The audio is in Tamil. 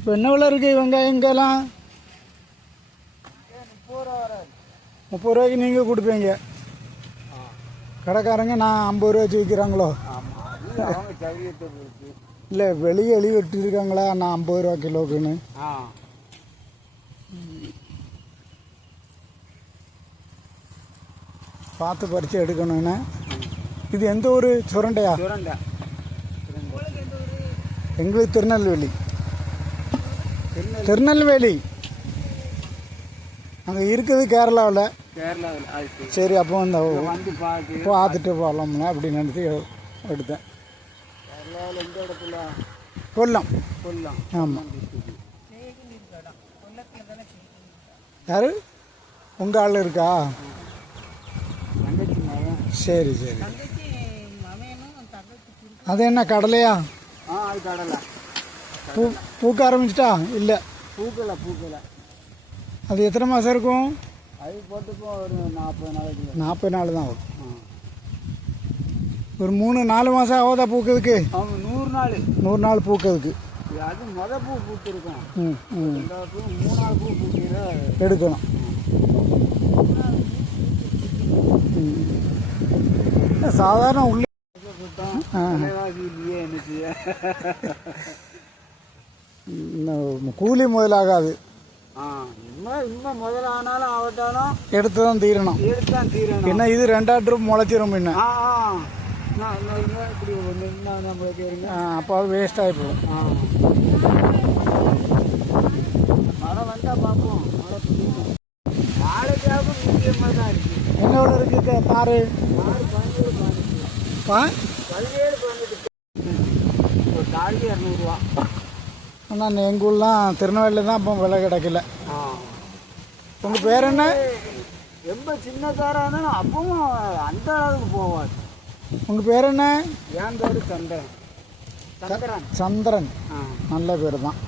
இப்போ என்ன விலை இருக்குது வெங்காயம் இங்கெல்லாம் முப்பது ரூபாய்க்கு நீங்கள் கொடுப்பீங்க. கடைக்காரங்க நான் ஐம்பது ரூபா வச்சு விற்கிறாங்களோ இல்லை வெளியே எழுதி வெட்டிருக்காங்களா? நான் ஐம்பது ரூபா கிலோக்குன்னு. பார்த்து பறித்து எடுக்கணுண்ணே இது எந்த ஊர்? சுரண்டையா? சுரண்டா. எங்களுக்கு திருநெல்வேலி. திருநெல்வேலி. அங்கே இருக்குது கேரளாவில். கேரளாவில் சரி. அப்போ அந்த பார்த்துட்டு போகலாம்ல அப்படின்னு நினச்சி எடுத்தேன். கேரளாவில் எந்த இடத்துல? கொல்லம். கொல்லம். ஆமாம் யாரு? உங்கள் ஆள் இருக்கா? சரி சரி. அது என்ன கடலையா? ஆ அது கடலை. பூ பூக்க ஆரம்பிச்சிட்டா? இல்லை. பூக்கலை பூக்கலை. அது எத்தனை மாதம் இருக்கும்? அது போட்டுப்போ ஒரு நாற்பது நாளைக்கு நாற்பது நாள் தான் ஆகும். ஒரு மூணு நாலு மாதம் ஆகுதா பூக்கிறதுக்கு? நூறு நாள். நூறு நாள் பூக்கிறதுக்கு. அது முத பூ பூத்திருக்கும். மூணாவது பூ பூக்கிற எடுக்கணும். சாதாரண உள்ள. ஆ. விலைவாசி இல்லையே என்ன செய்ய இன்னும் கூலி முதலாகாது. ஆ இன்னும் ஆனாலும் ஆகட்டாலும் எடுத்து தான் தீரணும். எடுத்தான் தீரணும். என்ன இது ரெண்டாயிரம் ரூபா முளைச்சிரும் பின்ன. இப்படி நம்மளுக்கு அப்போ அது வேஸ்ட் ஆகி போகும். மழை வந்தால் பார்ப்போம். மழை பிடிக்கும் நாளைக்காக முக்கியமாக தான் இருக்குது என்ன விலை இருக்கு பாரு பதினேழு பதினெட்டு. தாடி இரநூறுவா. ஆனால் எங்கள் ஊர்லாம் திருநெல்வேலியில் தான் அப்போ விலை கிடைக்கல. உங்கள் பேர் என்ன? ரொம்ப சின்னக்காராக இருந்தாலும் அப்பவும் அந்த அளவுக்கு போவாது. உங்கள் பேர் என்ன? என் பேர் சந்திரன் சந்திரன். சந்திரன் நல்ல பேர் தான்.